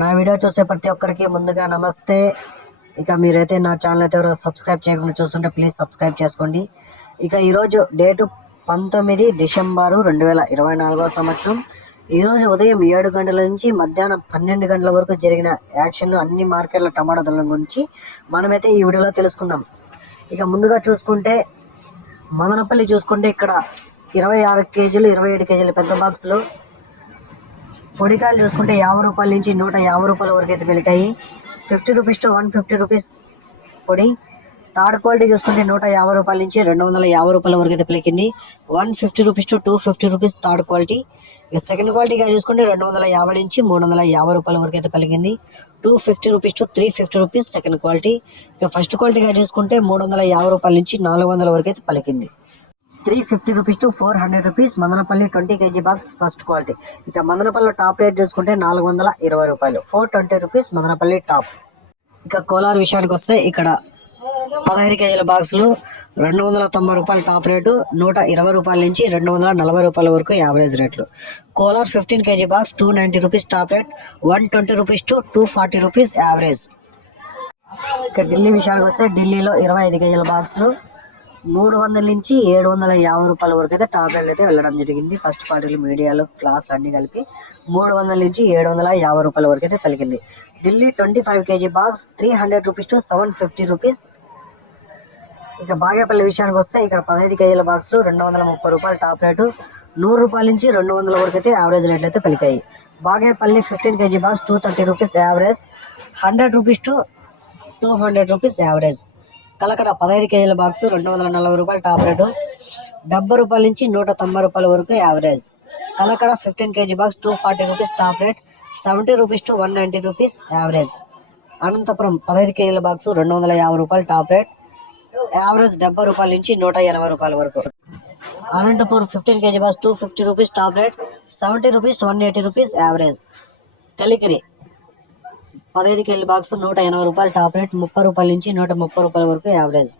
నా వీడియో చూసే ప్రతి ఒక్కరికి ముందుగా నమస్తే. ఇక మీరైతే నా ఛానల్ అయితే ఎవరో సబ్స్క్రైబ్ చేయకుండా చూస్తుంటే ప్లీజ్ సబ్స్క్రైబ్ చేసుకోండి. ఇక ఈరోజు డేటు 19 డిసెంబరు 2024 సంవత్సరం. ఈరోజు ఉదయం 7 గంటల నుంచి మధ్యాహ్నం 12 గంటల వరకు జరిగిన యాక్షన్లు అన్ని మార్కెట్ల టమాటా ధరల గురించి మనమైతే ఈ వీడియోలో తెలుసుకుందాం. ఇక ముందుగా చూసుకుంటే మదనపల్లి చూసుకుంటే ఇక్కడ 26 కేజీలు 27 కేజీల పెద్ద బాక్సులు, పొడికాయలు చూసుకుంటే 50 రూపాయల నుంచి 150 రూపాయల వరకు అయితే పెరిగాయి. 50 రూపీస్ టు 150 రూపీస్ పొడి. థర్డ్ క్వాలిటీ చూసుకుంటే 150 రూపాయల నుంచి 250 రూపాయల వరకు అయితే పలికింది. 150 rupees to 250 rupees third quality. ఇక సెకండ్ క్వాలిటీగా చూసుకుంటే 250 నుంచి 350 రూపాయల వరకు అయితే పలికింది. 250 rupees to 350 rupees second quality. ఇక ఫస్ట్ క్వాలిటీగా చూసుకుంటే 350 రూపాయల నుంచి 400 వరకు అయితే పలికింది. 350 rupees to 400 rupees Madanapalle 20 kg box first quality. ఇక మదనపల్లి టాప్ రేట్ చూసుకుంటే 420 రూపాయలు, 420 రూపీస్ మదనపల్లి టాప్. ఇక కోలార్ విషయానికి వస్తే ఇక్కడ 15 కేజీల బాక్సులు 290 రూపాయల టాప్ రేటు, 120 రూపాయల నుంచి 240 రూపాయల వరకు యావరేజ్ రేట్లు. Kolar 15 KG box 290 rupees top rate, 120 rupees to 240 rupees average. ఇక ఢిల్లీ విషయానికి వస్తే ఢిల్లీలో 25 కేజీల బాక్సులు 300 నుంచి 750 రూపాయల వరకు అయితే టాప్ రేట్లు అయితే వెళ్ళడం జరిగింది. ఫస్ట్ క్వాలిటీలు మీడియాలు క్లాసులు అన్ని కలిపి 300 నుంచి 750 రూపాయల వరకు అయితే పలికింది. Delhi 25 KG box 300 rupees to 750 rupees. ఇక బాగేపల్లి విషయానికి వస్తే ఇక్కడ 15 కేజీల బాక్స్లు 230 రూపాయలు టాప్ రేటు, 100 రూపాయల నుంచి 200 వరకు అయితే యావరేజ్ రేట్లు అయితే పలికాయి. Bagepalli 15 KG box 230 rupees average, 100 rupees to 200 rupees average. Kalakada 15 కేజీల బాక్స్ 240 రూపాయలు టాప్ రేటు, 70 రూపాయల నుంచి 190 రూపాయల వరకు average. Kalakada 15 KG box 240 rupees top rate, 70 rupees to 190 rupees average. Anantapuram 15 కేజీల బాక్స్ 250 రూపాయలు టాప్ రేట్, యావరేజ్ 70 రూపాయల నుంచి 180 రూపాయల వరకు. Anantapur 15 KG box 250 rupees top rate, 70 rupees 180 rupees average. Kalikiri 15 KG box 180 రూపాయలు టాప్ రేట్, 30 రూపాయల నుంచి 130 రూపాయల వరకు average.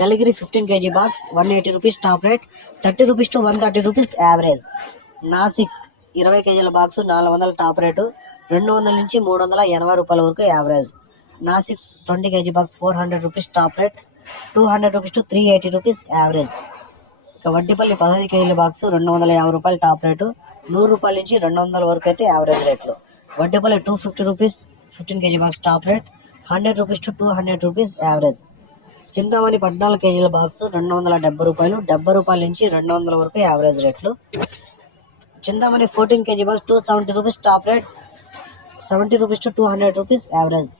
Kaligiri 15 KG box 180 rupees top rate, 30 rupees to 130 rupees average. Nashik 20 కేజీల బాక్స్ 400 టాప్ రేటు, 200 నుంచి 380 రూపాయల వరకు average. Nashik 20 kg box 400 rupees top rate, 200 rupees to 380 rupees average. ఇక వడ్డిపల్లి 15 కేజీల బాక్స్ 250 రూపాయలు టాప్ రేటు, 100 రూపాయల నుంచి 200 వరకు అయితే యావరేజ్ రేట్లు. Vaddipalli 250 rupees 15 KG box top rate, 100 rupees to 200 rupees average. Chintamani 14 కేజీల బాక్స్ 270 రూపాయలు, 70 రూపాయల నుంచి 200 వరకు యావరేజ్ రేట్లు. Chintamani 14 KG box 270 rupees top rate, 70 rupees to 200 rupees average.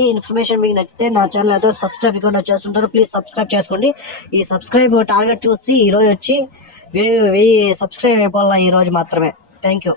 ఈ ఇన్ఫర్మేషన్ మీకు నచ్చితే నా ఛానల్ అయితే సబ్స్క్రైబ్ కూడా చేస్తుంటారు, ప్లీజ్ సబ్స్క్రైబ్ చేసుకోండి. ఈ సబ్స్క్రైబ్ టార్గెట్ చూసి ఈరోజు వచ్చి 1000 సబ్స్క్రైబ్ అయిపోవాలి ఈరోజు మాత్రమే. Thank you.